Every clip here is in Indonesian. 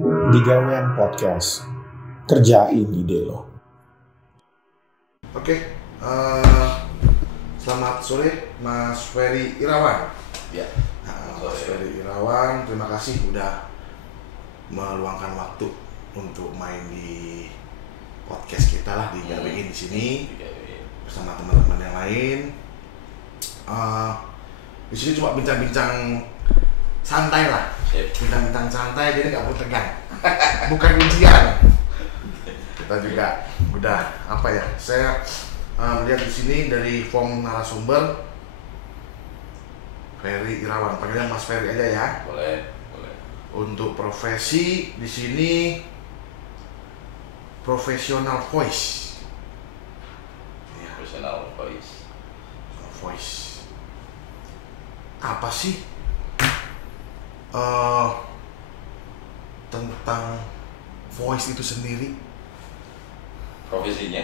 di Gawean Podcast. Kerjain ide lo. Oke, selamat sore Mas Ferry Irawan. Ya. Mas Ferry Irawan, terima kasih udah meluangkan waktu untuk main di podcast kita lah di Gawein di sini bersama teman-teman yang lain. Di sini cuma bincang-bincang santai lah, bincang-bincang santai, jadi nggak perlu tegang. Bukan ujian. Kita juga udah saya melihat di sini dari form narasumber Ferry Irawan, panggilnya Mas Ferry aja ya. Boleh. Untuk profesi di sini professional voice. Ya, Professional voice. voice. Apa sih tentang voice itu sendiri? Profesinya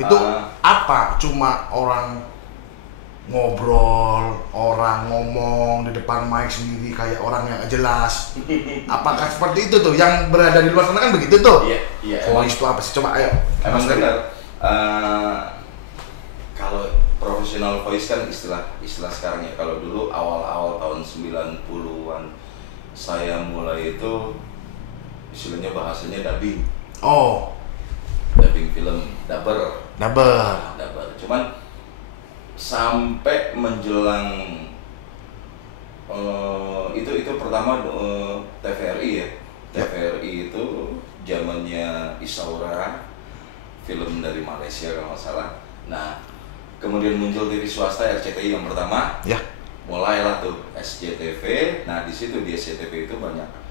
itu apa? Cuma orang ngobrol, orang ngomong di depan mic sendiri kayak orang yang jelas. Apakah seperti itu tuh? Yang berada di luar sana kan begitu tuh? Iya. Voice itu apa sih? Coba ayo. Emang benar. Kalau professional voice kan istilah sekarang ya. Kalau dulu awal-awal tahun 90-an saya mulai itu istilahnya bahasanya dubbing. Oh, Dubbing film, dubber. Cuman sampai menjelang itu pertama TVRI ya. TVRI itu zamannya Isaura, film dari Malaysia kalau nggak salah. Nah, kemudian muncul TV swasta RCTI yang pertama. ya. Mulailah tuh SCTV. Nah, di situ di SCTV itu banyak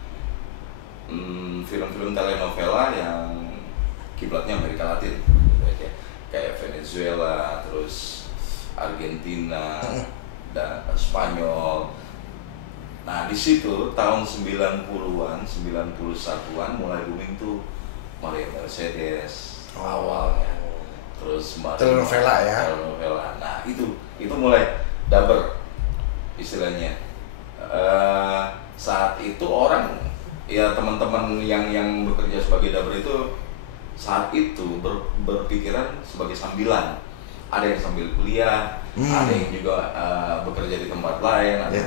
film-film telenovela yang kiblatnya Amerika Latin, kayak Venezuela, terus Argentina dan Spanyol. Nah, di situ tahun 90-an, 91-an mulai booming tuh Maria Mercedes awalnya. Terus Telenovela ya. Telenovela. Nah, itu mulai dubber istilahnya. Saat itu orang ya teman-teman yang bekerja sebagai dubber itu saat itu berpikiran sebagai sambilan. Ada yang sambil kuliah, ada yang juga bekerja di tempat lain, ada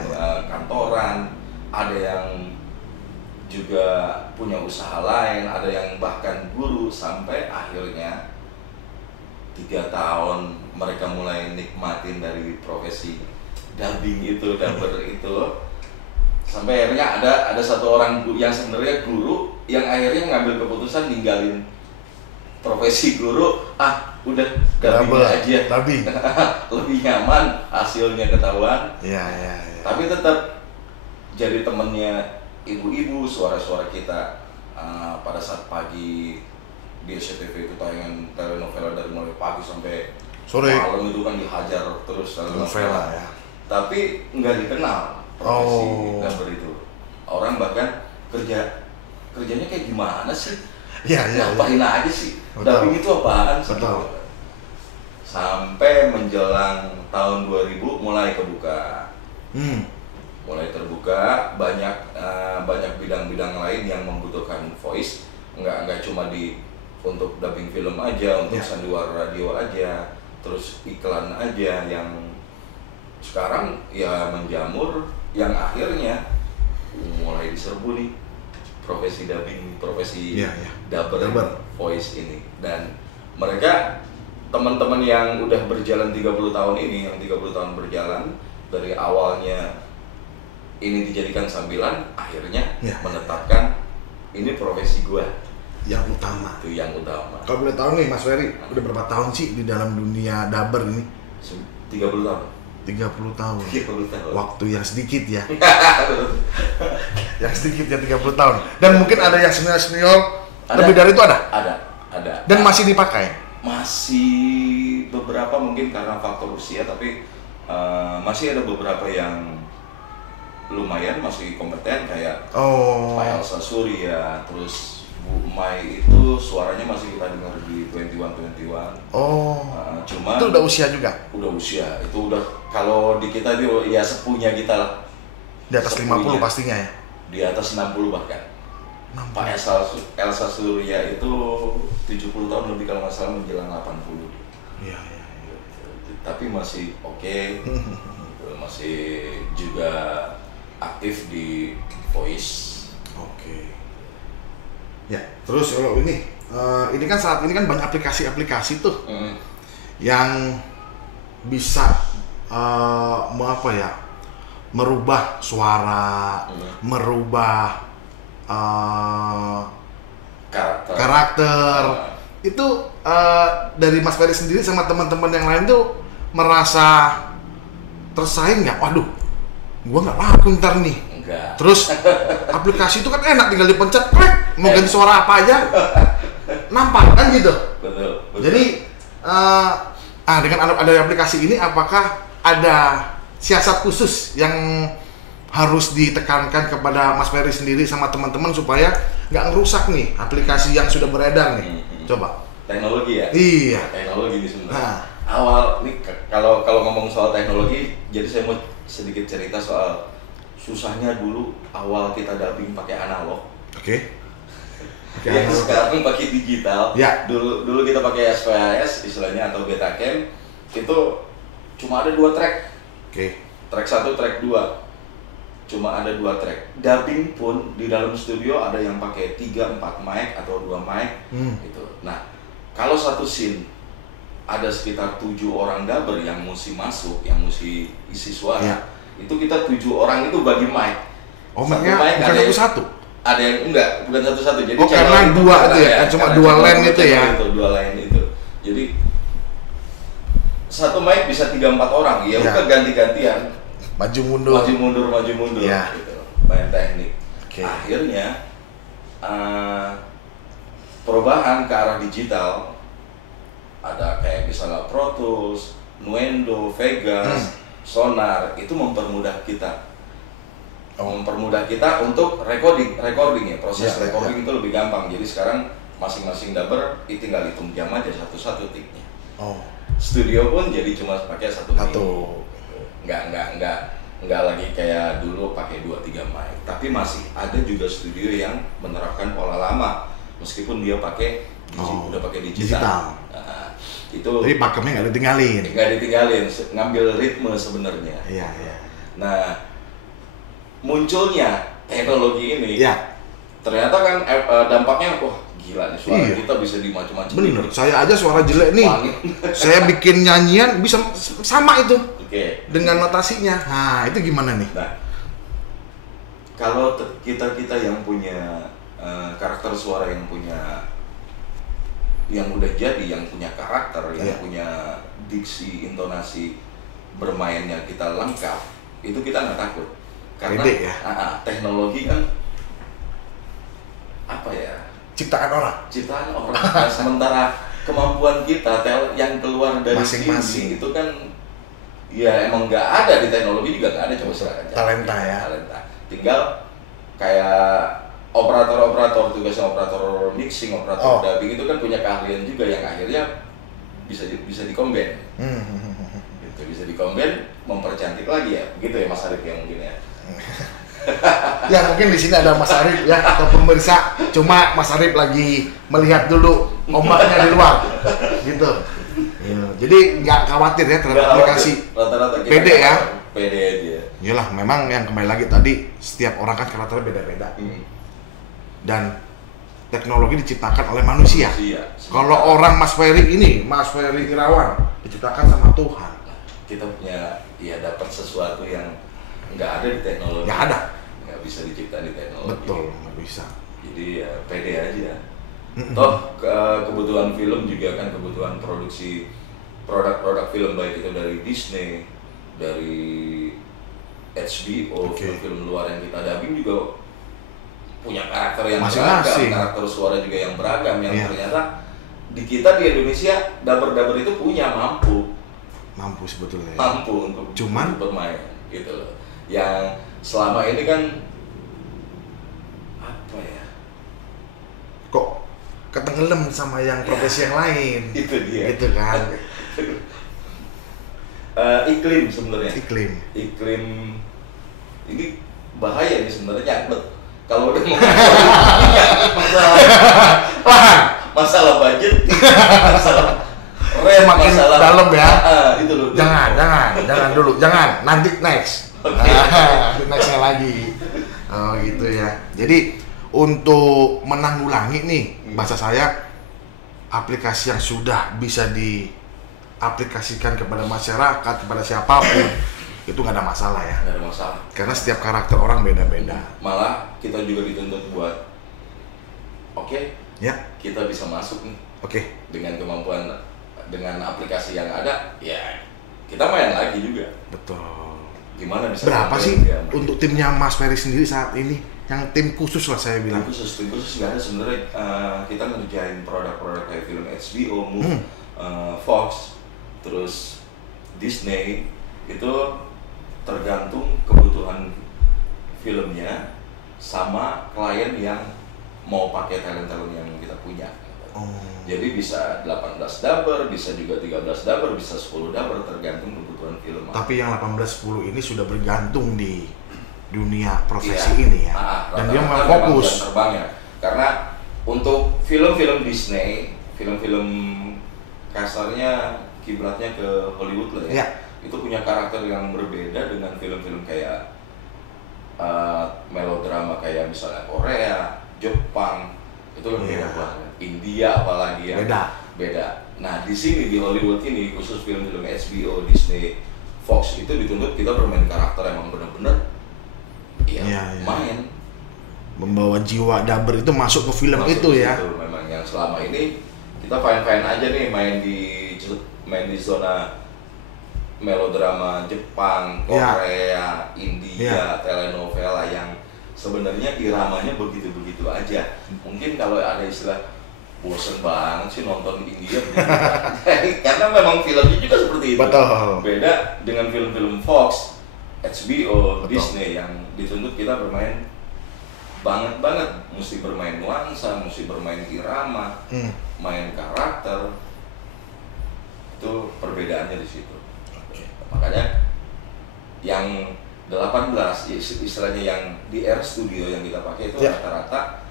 kantoran, ada yang juga punya usaha lain, ada yang bahkan guru, sampai akhirnya 3 tahun mereka mulai nikmatin dari profesi dubbing itu, dubber itu, sampai akhirnya ada satu orang yang sebenarnya guru yang akhirnya ngambil keputusan ninggalin profesi guru, udah dubbing aja, lebih nyaman, hasilnya ketahuan. Ya. Tapi tetap jadi temennya ibu-ibu, suara-suara kita pada saat pagi di SCTV itu tayangan telenovela dari mulai pagi sampai sore. Malam itu kan dihajar terus telenovela ya. Tapi nggak dikenal profesi dubber itu. Orang bahkan kerjanya kayak gimana sih? Ngapain aja sih? Dubbing itu apaan sih? Betul. Sampai menjelang tahun 2000 mulai kebuka. Mulai terbuka, banyak bidang-bidang lain yang membutuhkan voice. Nggak cuma untuk dubbing film aja, untuk sandiwara radio aja, terus iklan aja, yang sekarang ya menjamur, yang akhirnya mulai diserbu nih profesi dubbing, profesi dubber voice ini. Dan mereka teman-teman yang udah berjalan 30 tahun ini, yang 30 tahun berjalan dari awalnya ini dijadikan sambilan, akhirnya menetapkan ini profesi gua yang utama. Itu yang utama. Kalau boleh tahu nih Mas Ferry, udah berapa tahun sih di dalam dunia dubber ini? 30 tahun. 30 tahun. 30 tahun. Waktu yang sedikit ya. Yang sedikit ya 30 tahun. Dan mungkin ada yang senior lebih dari itu ada? Ada. Dan masih dipakai? Masih beberapa mungkin karena faktor usia, tapi masih ada beberapa yang lumayan masih kompeten kayak Pak Elsa Surya, terus Bu Mai itu suaranya masih kita dengar di 21. Cuma itu udah usia juga? Udah usia, itu udah kalau di kita itu ya sepuhnya kita lah. Di atas 50 pastinya ya? di atas 60 bahkan. Pak Elsa Surya itu 70 tahun lebih kalau nggak salah, menjelang 80. Iya. Tapi masih oke. Masih juga aktif di Voice. Oke. Ya, terus kalau ini kan saat ini kan banyak aplikasi-aplikasi tuh yang bisa merubah suara, merubah karakter. Itu dari Mas Ferry sendiri sama teman-teman yang lain tuh merasa tersaing nggak? Waduh, gua nggak laku ntar nih. Enggak. Terus aplikasi itu kan enak, tinggal dipencet, mau ganti suara apa aja nampak kan gitu. Betul. Jadi dengan ada aplikasi ini, apakah ada siasat khusus yang harus ditekankan kepada Mas Ferry sendiri sama teman-teman supaya nggak ngerusak nih aplikasi yang sudah beredar nih? Coba. Teknologi ya? Iya. Teknologi ini sebenarnya. Awal nih kalau ngomong soal teknologi, jadi saya mau sedikit cerita soal susahnya dulu awal kita dubbing pakai analog. Oke. Yang sekarang pakai digital. Ya. Dulu kita pakai SPHS istilahnya atau Betacam, itu cuma ada 2 track. Oke. Track 1, track 2. Cuma ada 2 track. Dubbing pun di dalam studio ada yang pakai 3-4 mic atau 2 mic gitu. Nah, kalau satu scene ada sekitar 7 orang dubber yang mesti masuk, yang mesti isi suara. Ya. Itu kita 7 orang itu bagi mic. Oh, mic-nya bukan satu-satu? Ada yang bukan satu-satu. Jadi karena 2 itu ya, cuma 2 line itu ya. Itu 2 line itu. Jadi satu mic bisa 3-4 orang. Ya udah ganti-gantian. Maju mundur ya. Gitu. Main teknik. Okay. Akhirnya perubahan ke arah digital, ada kayak misalnya Pro Tools, Nuendo, Vegas, Sonar, itu mempermudah kita. Mempermudah kita untuk recording ya, proses recording itu lebih gampang. Jadi sekarang masing-masing dubber tinggal hitung jam aja satu-satu tiknya. Studio pun jadi cuma pakai satu. Nggak lagi kayak dulu pakai 2-3 mic. Tapi masih ada juga studio yang menerapkan pola lama meskipun dia pakai udah pakai digital. Nah, itu jadi pakemnya nggak ditinggalin, ngambil ritme sebenarnya. Iya. Nah, munculnya teknologi ini ternyata kan dampaknya gila nih, suara kita bisa dimacam-macam. Bener, saya aja suara jelek nih. Saya bikin nyanyian bisa sama itu. Dengan notasinya. Nah, itu gimana nih? Nah, kalau kita yang punya karakter suara yang udah jadi, yang punya karakter, yang punya diksi, intonasi bermainnya kita lengkap, itu kita nggak takut. Karena teknologi kan ciptaan orang. Nah, sementara kemampuan kita yang keluar dari masing-masing itu kan ya emang nggak ada di teknologi juga nggak ada, coba silakan. Talenta. Tinggal kayak operator tugasnya operator mixing, operator dubbing itu kan punya keahlian juga yang akhirnya bisa dikomben. Gitu, bisa dikomben, mempercantik lagi ya, begitu ya Mas Arif ya mungkin ya. Ya mungkin di sini ada Mas Arif ya atau pemirsa, cuma Mas Arif lagi melihat dulu ombaknya di luar, gitu. Ya, jadi nggak khawatir ya terhadap aplikasi. Rata-rata pede ya. Pede aja. Iyalah, memang yang kembali lagi tadi setiap orang kan karakternya beda-beda. Dan teknologi diciptakan oleh manusia. Kalau orang Mas Ferry Irawan diciptakan sama Tuhan. Kita punya dapat sesuatu yang nggak ada di teknologi. Nggak ada. Nggak bisa diciptakan di teknologi. Betul, nggak bisa. Jadi ya pede aja. Toh kebutuhan film juga kan, kebutuhan produksi produk-produk film baik itu dari Disney, dari HBO, film luar yang kita dubbing juga punya karakter yang beragam, karakter suara juga yang beragam, yang ternyata di kita di Indonesia dubber itu punya mampu sebetulnya. Mampu untuk bermain gitu loh. Yang selama ini kan apa ya? Kok ketenggelam sama yang profesi yang lain? Itu dia. Gitu kan. Iklim sebenarnya. Iklim ini bahaya nih sebenarnya, Kalau udah mau masalah budget, masalah rem, makin masalah dalam ya. Itu loh. Jangan dulu, nanti next. Nanti nextnya lagi. Oh gitu ya. Jadi untuk menanggulangi nih bahasa saya, aplikasi yang sudah bisa diaplikasikan kepada masyarakat, kepada siapapun itu nggak ada masalah ya. Nggak ada masalah. Karena setiap karakter orang beda-beda. Malah kita juga dituntut buat Ya. kita bisa masuk nih Oke. dengan kemampuan, dengan aplikasi yang ada, ya kita main lagi juga. Betul. Gimana bisa Berapa main sih dia? untuk timnya Mas Ferry sendiri saat ini? Yang tim khusus lah saya Tim bilang. khusus nggak ada sebenarnya. Kita ngerjain produk-produk kayak film HBO, Move, Fox, terus Disney, itu tergantung kebutuhan filmnya sama klien yang mau pakai talent-talent yang kita punya. Jadi bisa 18 dubber, bisa juga 13 dubber, bisa 10 dubber, tergantung kebutuhan film. Tapi yang 18-10 ini sudah bergantung di dunia profesi ini ya. Dan dia memang fokus. Terbangnya. Karena untuk film-film Disney, film-film kasarnya kiblatnya ke Hollywood lah ya. Itu punya karakter yang berbeda dengan film-film kayak melodrama kayak misalnya Korea, Jepang, itu kan beda banget. India apalagi ya. Beda. Nah, di sini di Hollywood ini khusus film-film HBO, Disney, Fox itu dituntut kita bermain karakter emang benar-benar main. Membawa jiwa dubber itu masuk ke film Masuk itu ya. Itu memang yang selama ini kita fine-fine aja nih main di zona melodrama Jepang, Korea, India, telenovela yang sebenarnya iramanya begitu-begitu aja. Mungkin kalau ada istilah bosen banget sih nonton India karena memang filmnya juga seperti itu. Betul. Beda dengan film-film Fox, HBO, Disney yang dituntut kita bermain banget, mesti bermain nuansa, mesti bermain irama, main karakter. Itu perbedaannya di situ. Makanya yang 18 istilahnya yang di Air Studio yang kita pakai itu rata-rata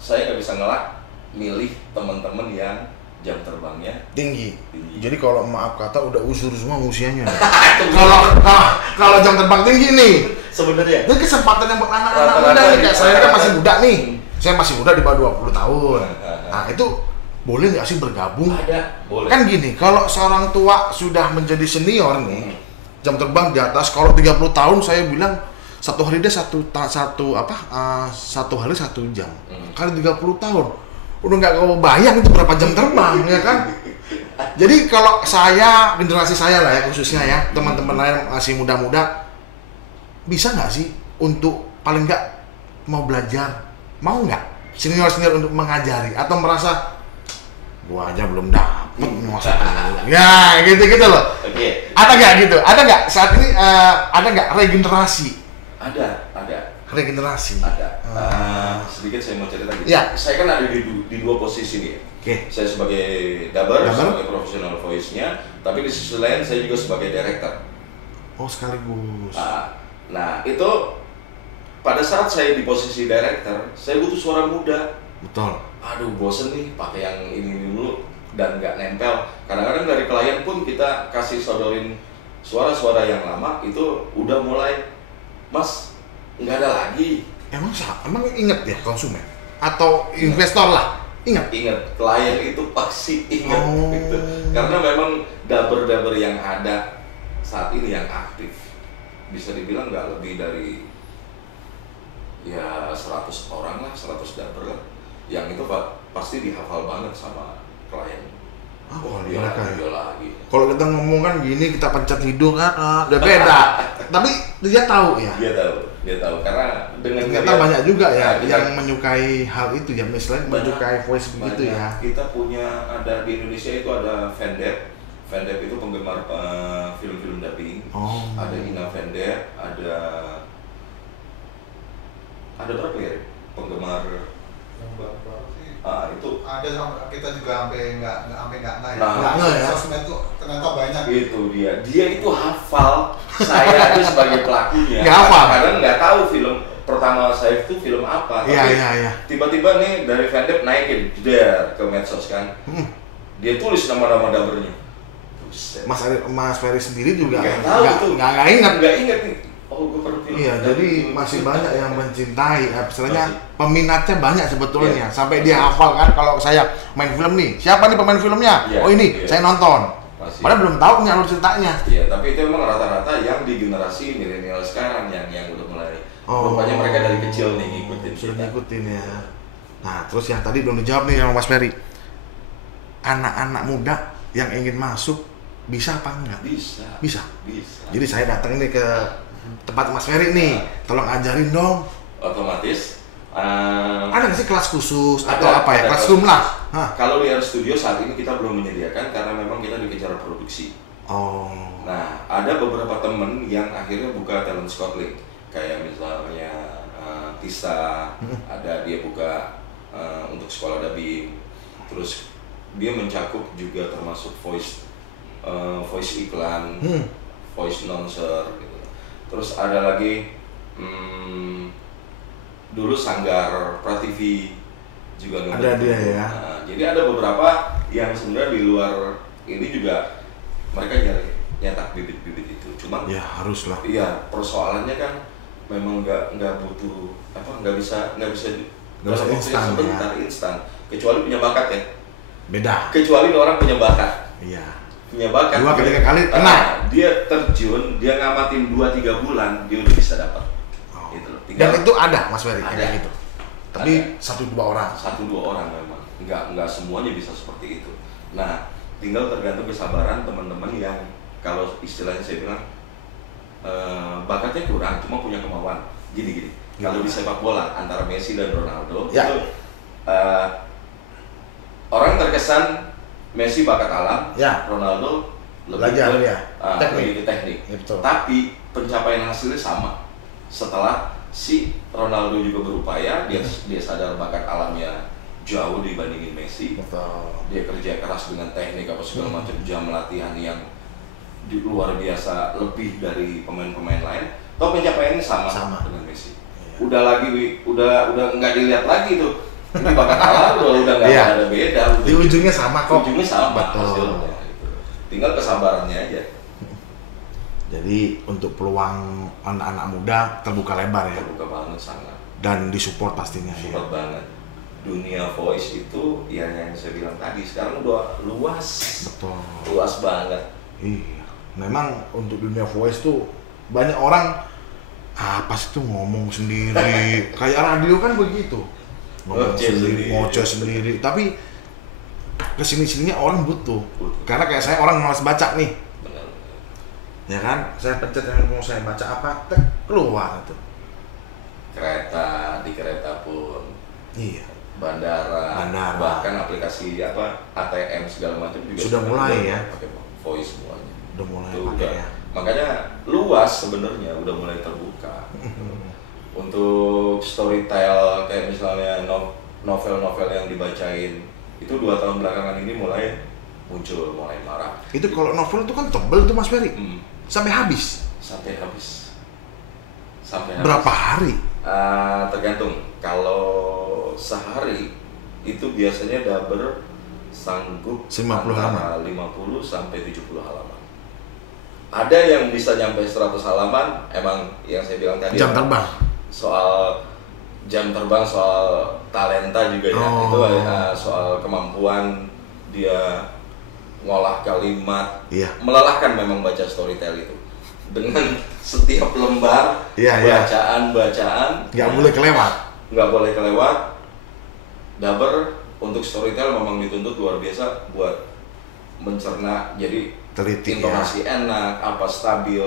saya nggak bisa milih teman-teman yang jam terbangnya tinggi. Jadi kalau maaf kata udah usur semua usianya. Kalau jam terbang tinggi nih sebenarnya. Ini kesempatan yang buat anak-anak muda nih, kayak saya kan masih muda nih. Saya masih muda di bawah 20 tahun. Nah, itu boleh nggak sih bergabung? Boleh. Kan gini, kalau seorang tua sudah menjadi senior nih, jam terbang di atas, kalau 30 tahun saya bilang satu hari dia satu hari 1 jam. Kali 30 tahun, udah nggak bayang itu berapa jam terbang ya kan? Jadi kalau saya, generasi saya lah ya khususnya ya, teman-teman lain masih muda-muda, bisa nggak sih untuk paling nggak mau belajar, mau nggak senior-senior untuk mengajari atau merasa gua aja belum dapet masa ya gitu loh. Ada nggak gitu? Ada nggak saat ini ada nggak regenerasi? Ada regenerasi. Sedikit saya mau cerita gitu. Ya. Saya kan ada di dua posisi nih. Saya sebagai dubber, sebagai professional voice-nya, tapi di sisi lain saya juga sebagai director. Oh, sekaligus. Nah, itu pada saat saya di posisi director, saya butuh suara muda. Betul. Aduh, bosen nih pakai yang ini dulu dan nggak nempel. Kadang-kadang dari klien pun kita kasih sodorin suara-suara yang lama itu udah mulai, Mas, nggak ada lagi. Emang inget ya konsumen atau investor lah? Ingat, klien itu pasti ingat gitu. Karena memang dubber-dubber yang ada saat ini yang aktif bisa dibilang nggak lebih dari ya 100 orang lah, 100 dubber lah. Yang itu pasti dihafal banget sama klien. Dia lagi. Kalau kita ngomong kan gini, kita pencet hidung kan, udah beda. Tapi dia tahu ya. Dia tahu karena dengan ternyata banyak juga ya yang menyukai hal itu ya, misalnya menyukai voice begitu ya. Kita punya ada di Indonesia itu ada Vendep. Vendep itu penggemar film-film dubbing. Ada Ina Vendep, ada berapa ya penggemar yang baru sih itu ada sampai kita juga sampai nggak naik. Ya. Sosmed tuh ternyata banyak. Itu dia itu hafal. Saya itu sebagai pelakunya. Nggak hafal. Kadang nggak tahu pertama saya itu film apa, Iya, tapi iya. tiba-tiba nih dari Fandep naikin jeder ke medsos kan, dia tulis nama-nama dubbernya. Buset. Mas Ferry sendiri juga Nggak tahu tuh. nggak ingat. Nggak ingat nih. Oh, gue pernah film. Iya, jadi masih banyak yang mencintai. Istilahnya Masih. peminatnya banyak sebetulnya. Iya. Sampai dia hafal kan kalau saya main film nih. Siapa nih pemain filmnya? Iya, Oh ini, iya. saya nonton. Masih. Padahal belum tahu nih alur ceritanya. Iya, tapi itu memang rata-rata yang di generasi milenial sekarang yang udah mulai. Rupanya mereka dari kecil nih ngikutin Sudah kita. ngikutin ya. Nah, terus yang tadi belum dijawab nih sama Mas Ferry. Anak-anak muda yang ingin masuk bisa apa enggak? Bisa. Bisa. Bisa. Jadi saya datang nih ke tempat Mas Ferry nih. Tolong ajarin dong. Otomatis Ada nggak sih kelas khusus Ada, atau apa ya? ada Classroom kelas lah. Hah. kalau di Air Studio saat ini kita belum menyediakan karena memang kita dikejar produksi. Oh. Nah, ada beberapa temen yang akhirnya buka talent scouting, kayak misalnya Tisa, ada dia buka untuk sekolah dubbing, terus dia mencakup juga termasuk voice iklan, voice announcer gitu. Terus ada lagi dulu Sanggar Prativi juga Ada dia ya. Nah, jadi ada beberapa yang sebenarnya di luar ini juga mereka nyetak bibit-bibit itu. Cuma Ya harus lah. iya, persoalannya kan memang nggak butuh nggak bisa dalam waktu yang instan, sebentar instan, kecuali punya bakat ya. Beda. Kecuali orang punya bakat. Iya. Punya bakat. 2-3 kali kena. Dia terjun, dia ngamatin 2-3 bulan, dia udah bisa dapat. Oh. Gitu loh. Dan itu ada Mas Ferry Ada. kayak gitu. Tapi 1-2 orang. 1-2 orang memang. Nggak semuanya bisa seperti itu. Nah, tinggal tergantung kesabaran teman-teman yang kalau istilahnya saya bilang bakatnya kurang, cuma punya kemauan. Gini. Kalau di sepak bola antara Messi dan Ronaldo Ya. itu orang terkesan Messi bakat alam, Ya. Ronaldo lebih Belajar ke, ya. lebih ke teknik. Ya, betul. Tapi pencapaian hasilnya sama. Setelah si Ronaldo juga berupaya, dia sadar bakat alamnya jauh dibandingin Messi. Betul. Dia kerja keras dengan teknik apa segala macam, jam latihan yang luar biasa lebih dari pemain-pemain lain. Toh pencapaiannya sama dengan Messi. Udah nggak dilihat lagi tuh. Ini bakat alam udah nggak Iya. ada beda. Di ujungnya sama kok. Ujungnya sama Betul. hasilnya. Gitu. Tinggal kesabarannya aja. Jadi untuk peluang anak-anak muda terbuka lebar ya. Terbuka banget sangat. Dan disupport pastinya ya. Support banget. Dunia voice itu yang saya bilang tadi sekarang udah luas. Betul. Luas banget. Iya. Memang untuk dunia voice tuh banyak orang apa sih tuh ngomong sendiri. Kayak radio kan begitu. Ngomong Ngoceh sendiri. ngoceh sendiri. Tapi kesini-sininya orang butuh. Butuh. Karena kayak saya orang malas baca nih. Benar. Ya kan? Saya pencet yang mau saya baca apa, tek keluar tuh. Di kereta pun, Iya. bandara, Bandara. bahkan aplikasi ATM segala macam juga Sudah mulai ya. pakai voice semuanya. Udah mulai Itu pakai udah. ya. Makanya luas sebenarnya udah mulai terbuka. Untuk storytell kayak misalnya novel-novel yang dibacain itu 2 tahun belakangan ini mulai muncul, mulai marak. Itu kalau novel itu kan tebel tuh Mas Ferry. Sampai habis. Sampai habis. Berapa hari? Tergantung. Kalau sehari itu biasanya dubber sanggup 50 antara 50 sampai 70 halaman. Ada yang bisa nyampe 100 halaman, emang yang saya bilang tadi. Jam terbang. Soal jam terbang, soal talenta juga ya. Oh. Itu soal kemampuan dia ngolah kalimat. Iya. Melelahkan memang baca storytell itu. Dengan setiap lembar Iya, iya. bacaan Nggak boleh kelewat. nggak boleh kelewat. Dubber untuk storytell memang dituntut luar biasa buat mencerna, jadi Teliti intonasi enak, apa stabil,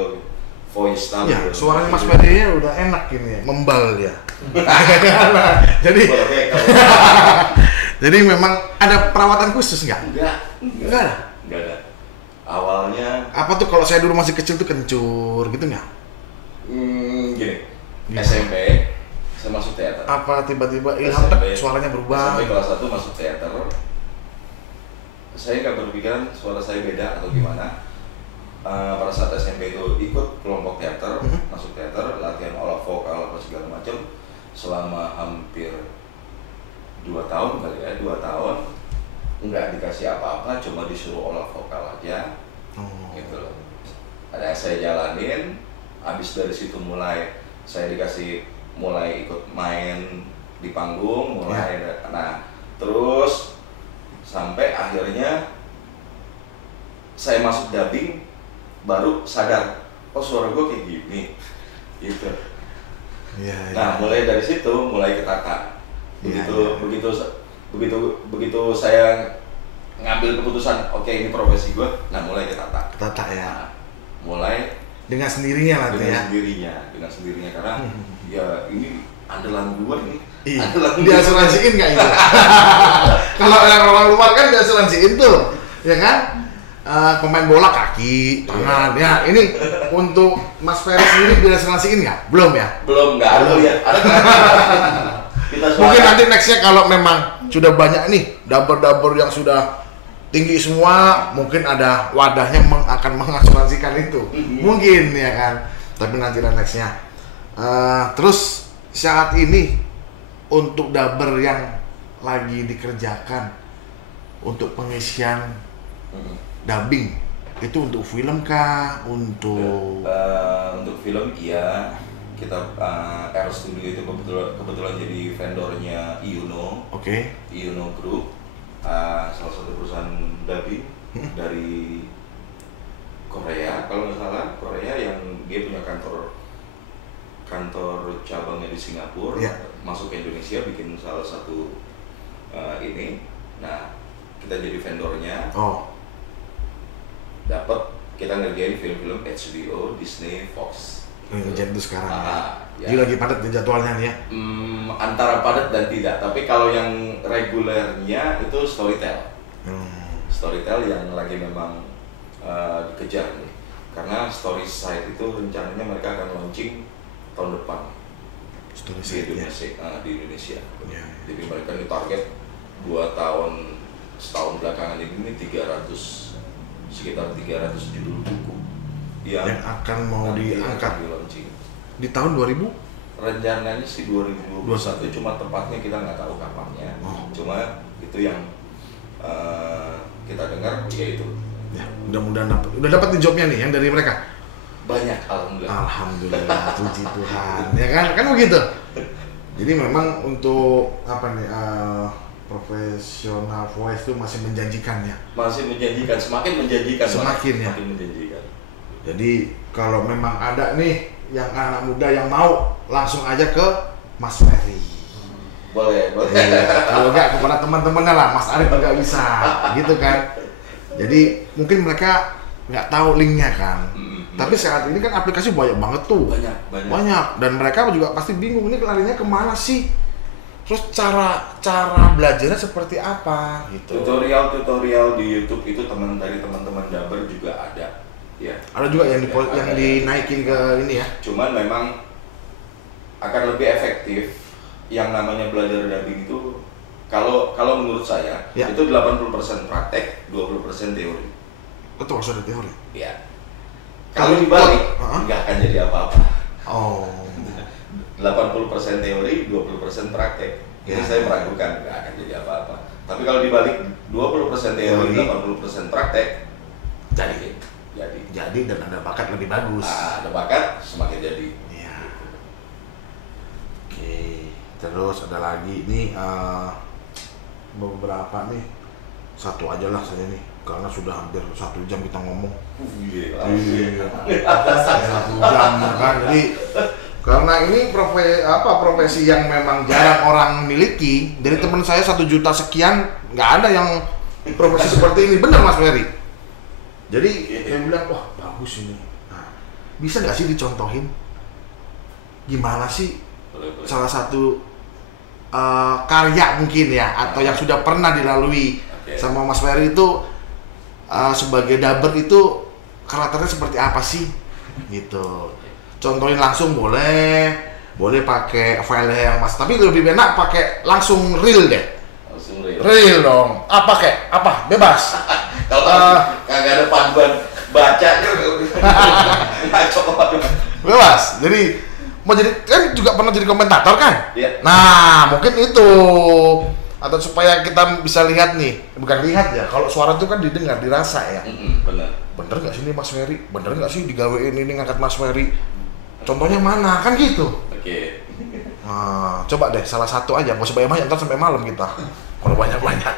voice stabil. Ya, suaranya Mas Ferry udah enak ini ya, membal dia. Jadi Boleh, kalau jadi memang ada perawatan khusus nggak? enggak ada. Awalnya Apa tuh kalau saya dulu masih kecil tuh kencur gitu nggak? gini, Gimana? SMP saya masuk teater. Apa tiba-tiba ilham SMP, suaranya berubah? SMP kelas 1 masuk teater. Saya nggak berpikiran suara saya beda atau gimana. Pada saat SMP itu ikut kelompok teater, masuk teater, latihan all of vokal apa segala macam selama hampir 2 tahun kali ya, 2 tahun nggak dikasih apa-apa, cuma disuruh olah vokal aja, gitu loh. Ada saya jalanin, habis dari situ saya dikasih mulai ikut main di panggung, nah terus sampai akhirnya saya masuk dubbing, baru sadar, oh suara gue kayak gini, gitu. Nah mulai dari situ mulai ketata. Begitu saya ngambil keputusan, oke ini profesi gue, nah mulai ketata. Ya. Nah, mulai dengan sendirinya nanti ya. Dengan sendirinya karena ya ini andalan gue nih. Iya. Diasuransiin nggak itu? Kalau orang luar kan diasuransiin tuh, ya kan? Pemain bola kaki, tangan, ya ini untuk Mas Ferry sendiri diasuransiin nggak? Belum ya? Belum, nggak ada ya. Mungkin nanti nextnya kalau memang sudah banyak nih dubber yang sudah tinggi semua, mungkin ada wadahnya akan mengasuransikan itu, mungkin ya kan. Tapi nanti nextnya. Terus saat ini untuk dubber yang lagi dikerjakan untuk pengisian dubbing itu untuk film kah? Untuk film iya, kita R Studio itu kebetulan jadi vendornya Iuno. Oke. Iuno Group, salah satu perusahaan dubbing dari Korea kalau nggak salah, Korea yang dia punya kantor cabangnya di Singapura, masuk ke Indonesia bikin salah satu ini. Nah kita jadi vendornya. Dapat kita ngerjain film-film HBO, Disney, Fox. Ngerjain itu sekarang. Jadi lagi padat di jadwalnya nih ya? Antara padat dan tidak, tapi kalau yang regulernya itu Storytel. Storytel yang lagi memang dikejar nih, karena Storyside itu rencananya mereka akan launching tahun depan di Indonesia. Jadi mereka ini target 2 tahun, setahun belakangan ini sekitar 300 judul buku yang akan mau diangkat di launching di tahun 2000. Rencananya sih 2021, cuma tepatnya kita nggak tahu kapannya. Cuma itu yang kita dengar, yaitu ya, mudah-mudahan udah dapat nih jobnya nih yang dari mereka. Banyak, alhamdulillah. Puji Tuhan, ya kan begitu. Jadi memang untuk apa nih, profesional voice itu masih menjanjikan ya. Semakin menjanjikan. Semakin menjanjikan. Jadi kalau memang ada nih yang anak muda yang mau, langsung aja ke Mas Ferry. Boleh. Kalau enggak kepada teman-temannya lah, Mas Arif juga bisa, gitu kan. Jadi mungkin mereka nggak tahu linknya kan. Tapi saat ini kan aplikasi banyak banget tuh. Banyak. Dan mereka juga pasti bingung, ini larinya kemana sih? Terus cara belajarnya seperti apa gitu. Tutorial di YouTube itu dari teman-teman dubber juga ada. Ya. Ada juga yang dinaikin ke ini ya. Cuman memang akan lebih efektif yang namanya belajar dubbing itu kalau menurut saya itu 80% praktek, 20% teori. Itu maksudnya teori. Iya. Kalau dibalik nggak akan jadi apa-apa. 80% teori, 20% praktek. Ini saya meragukan nggak akan jadi apa-apa. Tapi kalau dibalik 20% teori, 80% praktek, jadi dan ada bakat lebih bagus. Ada bakat semakin jadi. Iya. Oke. Terus ada lagi nih beberapa nih, satu aja lah saya nih, karena sudah hampir 1 jam kita ngomong. Iya. 1 jam kan. Jadi karena ini profesi yang memang jarang orang miliki. Dari teman saya 1 juta sekian nggak ada yang profesi seperti ini. Benar Mas Ferry? Jadi saya bilang, wah bagus ini. Nah, bisa nggak sih dicontohin? Gimana sih salah satu karya mungkin ya, atau yang sudah pernah dilalui sama Mas Ferry itu sebagai dubber itu karakternya seperti apa sih? Gitu. Contohin langsung boleh pakai file yang Mas, tapi lebih enak pakai langsung real deh. Real dong. Apa? Bebas. Kalau kagak ada panduan baca, bebas. Jadi mau jadi kan juga pernah jadi komentator kan? Iya. Nah, mungkin itu. Atau supaya kita bisa lihat nih, bukan lihat ya, kalau suara itu kan didengar, dirasa ya. Bener. Bener nggak sih ini Mas Ferry? Bener nggak sih digawein ini ngangkat Mas Ferry? Contohnya mana? Kan gitu. Oke. Nah, coba deh salah satu aja, nggak usah banyak-banyak, ntar sampai malam kita. Kalau banyak-banyak.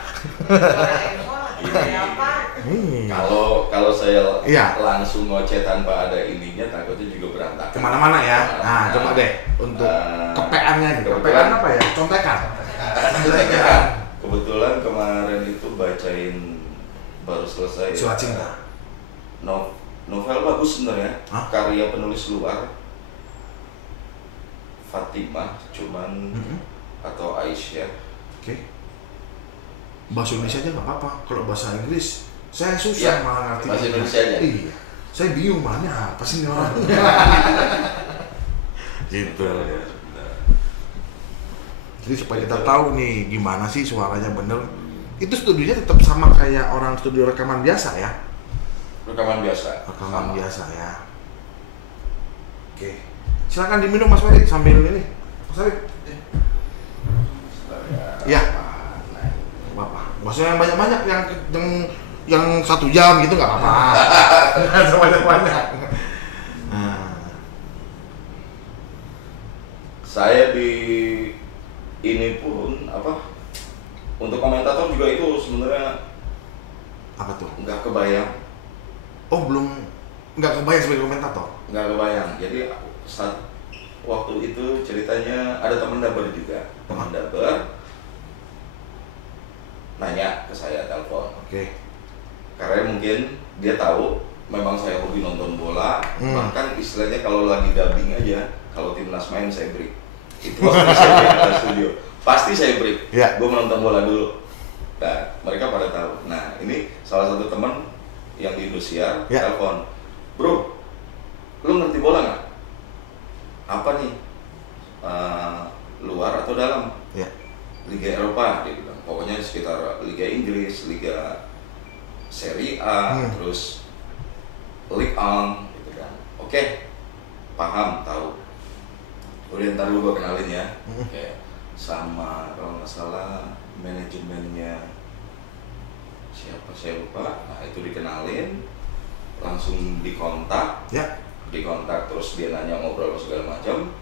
Kalau saya Iya. langsung ngoceh tanpa ada ininya, takutnya juga berantakan. Kemana-mana ya. Nah, coba deh untuk kepeannya nih. Kepean apa ya? Contekan. Kebetulan kemarin itu bacain baru selesai Surat Cinta. Novel bagus sebenarnya. Hah? Karya penulis luar Fatimah cuman atau Aisyah. Oke. Bahasa Indonesia aja nggak apa-apa. Kalau bahasa Inggris saya susah Ya, malah ngerti. bahasa Indonesia aja. Iya. Saya bingung mana apa sih ini orang. Gitu. Jadi supaya kita tahu nih gimana sih suaranya bener. Itu studionya tetap sama kayak orang studio rekaman biasa ya? Rekaman biasa. Rekaman biasa ya. Oke. Silakan diminum Mas Ferry sambil ini. Mas Ferry. Ya. Bapak. Maksudnya yang banyak-banyak yang 1 jam gitu nggak apa-apa. Nggak sebanyak-banyak. Nah. Saya di ini pun untuk komentator juga itu sebenarnya Apa tuh? nggak kebayang Nggak kebayang sebagai komentator? nggak kebayang. Jadi saat waktu itu ceritanya ada teman daber juga, teman daber nanya ke saya, telepon. Oke. Karena mungkin dia tahu memang saya hobi nonton bola, bahkan istilahnya kalau lagi dubbing aja, kalau timnas main saya break. Itu waktu saya di studio, pasti saya break. Ya. Gue menonton bola dulu. Nah, mereka pada tahu. Nah, ini salah satu teman yang di Indosiar telepon, bro, lu ngerti bola nggak? Apa nih? Luar atau dalam? Ya. Liga Eropa, dia bilang. Pokoknya sekitar Liga Inggris, Liga Serie A, terus Ligue 1, gitu kan. Oke, paham, tahu. Udah ntar lu gue kenalin ya. Kayak sama kalau nggak salah manajemennya siapa saya lupa. Nah itu dikenalin, langsung dikontak. Ya. Dikontak terus dia nanya ngobrol segala macam.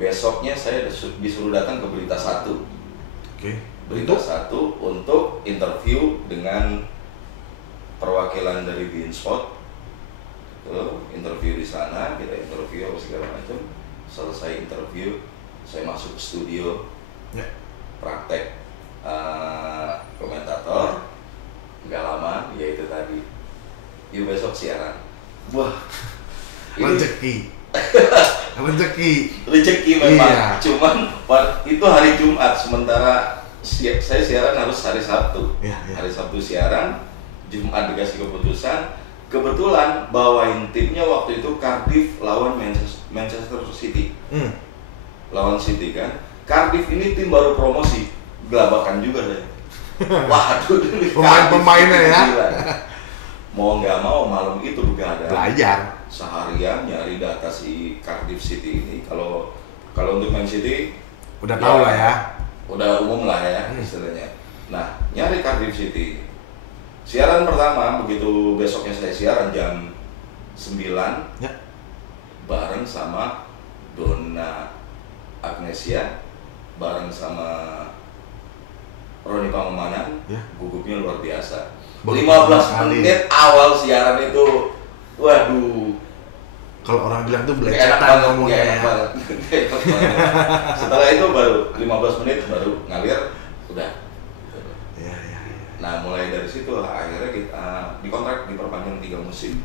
Besoknya saya disuruh datang ke Berita Satu. Oke. Berita Satu untuk interview dengan perwakilan dari Beansport. Interview di sana, kita interview apa segala macam. Selesai interview, saya masuk studio, praktek komentator. Nggak lama, ya itu tadi. Yuk besok siaran. Wah, Rezeki. Rezeki memang. Iya. Cuman itu hari Jumat, sementara saya siaran harus hari Sabtu. Iya. Hari Sabtu siaran, Jumat dikasih keputusan. Kebetulan bawain timnya waktu itu Cardiff lawan Manchester City. Lawan City kan. Cardiff ini tim baru promosi, gelabakan juga deh. Waduh, Pemain-pemainnya ya. Gila. Mau nggak mau malam itu begadang. Belajar. Seharian nyari data si Cardiff City ini. Kalau untuk Man City Udah tahu lah ya. Udah umum lah ya istilahnya. Nah, nyari Cardiff City. Siaran pertama, begitu besoknya saya siaran jam 9 bareng sama Donna Agnesia, bareng sama Roni Pangemanan, gugupnya luar biasa. 15 menit awal siaran itu, waduh. Kalau orang bilang tuh Enak belecetan ngomongnya ya. banget. Setelah itu baru 15 menit baru ngalir, udah. Iya. Nah mulai dari situ akhirnya kita dikontrak diperpanjang 3 musim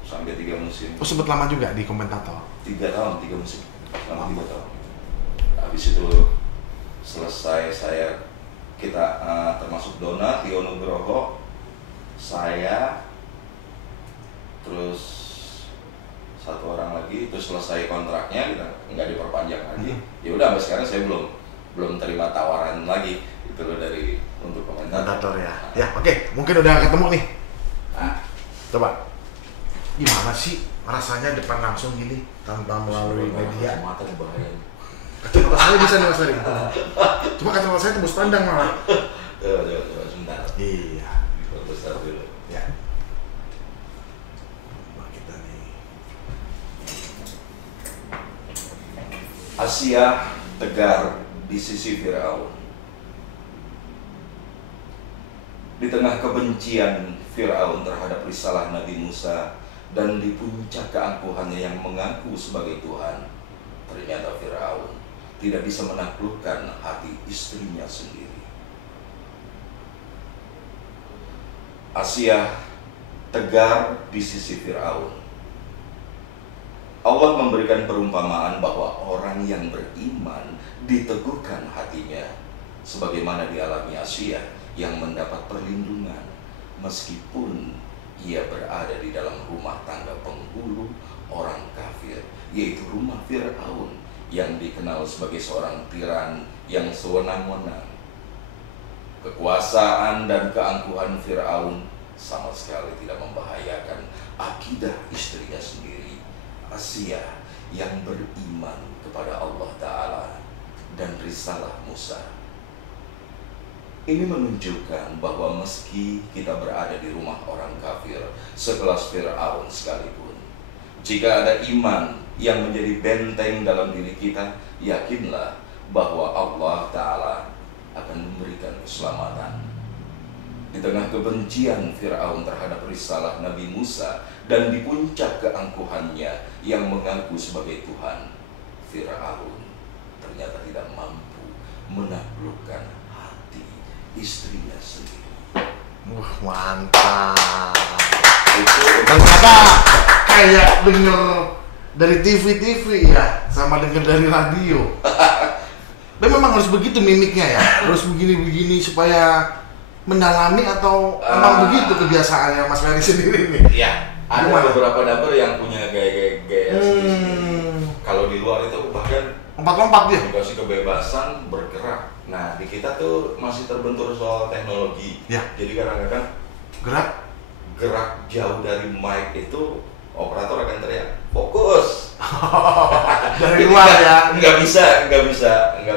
sampai 3 musim. Oh sempet lama juga di komentator? 3 tahun, 3 musim selama 3 tahun. Habis itu selesai kita termasuk Donna, Tio Nugroho, saya, terus satu orang lagi itu selesai kontraknya kita nggak diperpanjang lagi. Ya udah sampai sekarang saya belum terima tawaran lagi itu loh dari untuk komentator ya. Ya oke, mungkin udah ketemu nih. Coba gimana sih rasanya depan langsung gini tanpa melalui media. Kacamata bahaya. Kacamata saya bisa nih Mas Ferry. Cuma kacamata saya tembus pandang malah. Coba sebentar. Iya. Besar dulu. Ya. Nah, kita nih. Asia tegar di sisi Firaun. Di tengah kebencian Firaun terhadap risalah Nabi Musa dan di puncak keangkuhannya yang mengaku sebagai Tuhan, ternyata Firaun tidak bisa menaklukkan hati istrinya sendiri. Asia tegar di sisi Firaun. Allah memberikan perumpamaan bahwa orang yang beriman diteguhkan hatinya, sebagaimana dialami Asia yang mendapat perlindungan meskipun ia berada di dalam rumah tangga penghulu orang kafir, yaitu rumah Firaun yang dikenal sebagai seorang tiran yang sewenang-wenang. Kekuasaan dan keangkuhan Firaun sama sekali tidak membahayakan akidah istrinya sendiri, Asia, yang beriman kepada Allah Ta'ala dan risalah Musa. Ini menunjukkan bahwa meski kita berada di rumah orang kafir sekelas Firaun sekalipun, jika ada iman yang menjadi benteng dalam diri kita, yakinlah bahwa Allah Ta'ala akan memberikan keselamatan. Di tengah kebencian Firaun terhadap risalah Nabi Musa dan di puncak keangkuhannya yang mengaku sebagai Tuhan, Firaun ternyata tidak mampu menaklukkan hati istrinya sendiri. Wah, mantap. Itu Ternyata kayak denger dari TV ya, sama denger dari radio. Dan memang harus begitu mimiknya ya, harus begini-begini supaya mendalami atau memang begitu kebiasaannya Mas Ferry sendiri nih? Ya, ada Gimana? beberapa dapur yang punya gaya-gaya sendiri. Kalau di luar itu bahkan Lompat-lompat dia. dikasih kebebasan bergerak. Nah, di kita tuh masih terbentur soal teknologi. Ya. Jadi kadang-kadang gerak jauh dari mic itu operator akan teriak fokus. Dari Jadi luar ya. nggak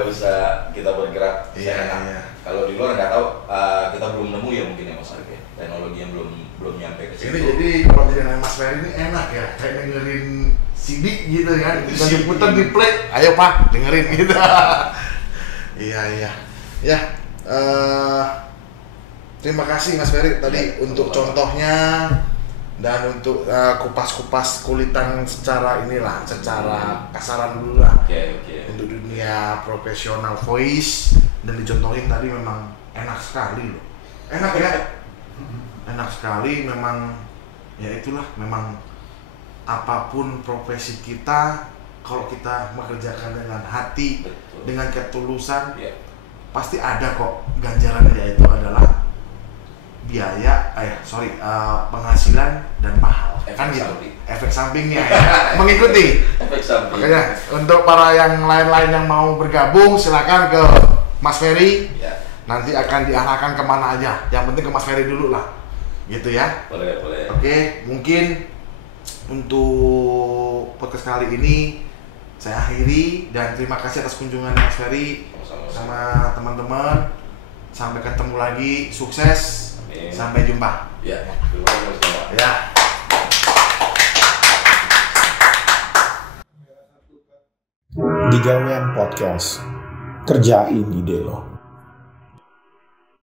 bisa kita bergerak. Iya, seenak. iya. Kalau di luar nggak tahu, kita belum nemu ya mungkin ya Mas Arif ya. Teknologi yang belum nyampe ke situ. Ini jadi kalau jadi Mas Ferry ini enak ya, kayak dengerin CD gitu kan, tinggal diputar di play, ayo Pak dengerin gitu. Iya. Ya, terima kasih Mas Ferry tadi untuk contohnya dan untuk kupas-kupas kulitan secara inilah, secara kasaran dulu lah. Oke. Untuk dunia profesional voice, dan dicontohin tadi memang enak sekali loh. Enak ya. Enak sekali memang, ya itulah memang apapun profesi kita, kalau kita mengerjakan dengan hati, Betul. dengan ketulusan, Ya. pasti ada kok ganjarannya, yaitu adalah biaya, penghasilan dan mahal. Efek Kan gitu. samping. Efek sampingnya ya. Mengikuti. Efek samping. Makanya untuk para yang lain-lain yang mau bergabung, silakan ke Mas Ferry. Ya. Nanti akan diarahkan kemana aja. Yang penting ke Mas Ferry dulu lah, gitu ya. Boleh. Oke, mungkin untuk podcast kali ini saya akhiri dan terima kasih atas kunjungan Mas Ferry Sama-sama. sama teman-teman. Sampai ketemu lagi, sukses. Amin. Sampai jumpa. Ya. Terima kasih semua. Ya. Di Gawean Podcast, kerjain ide lo.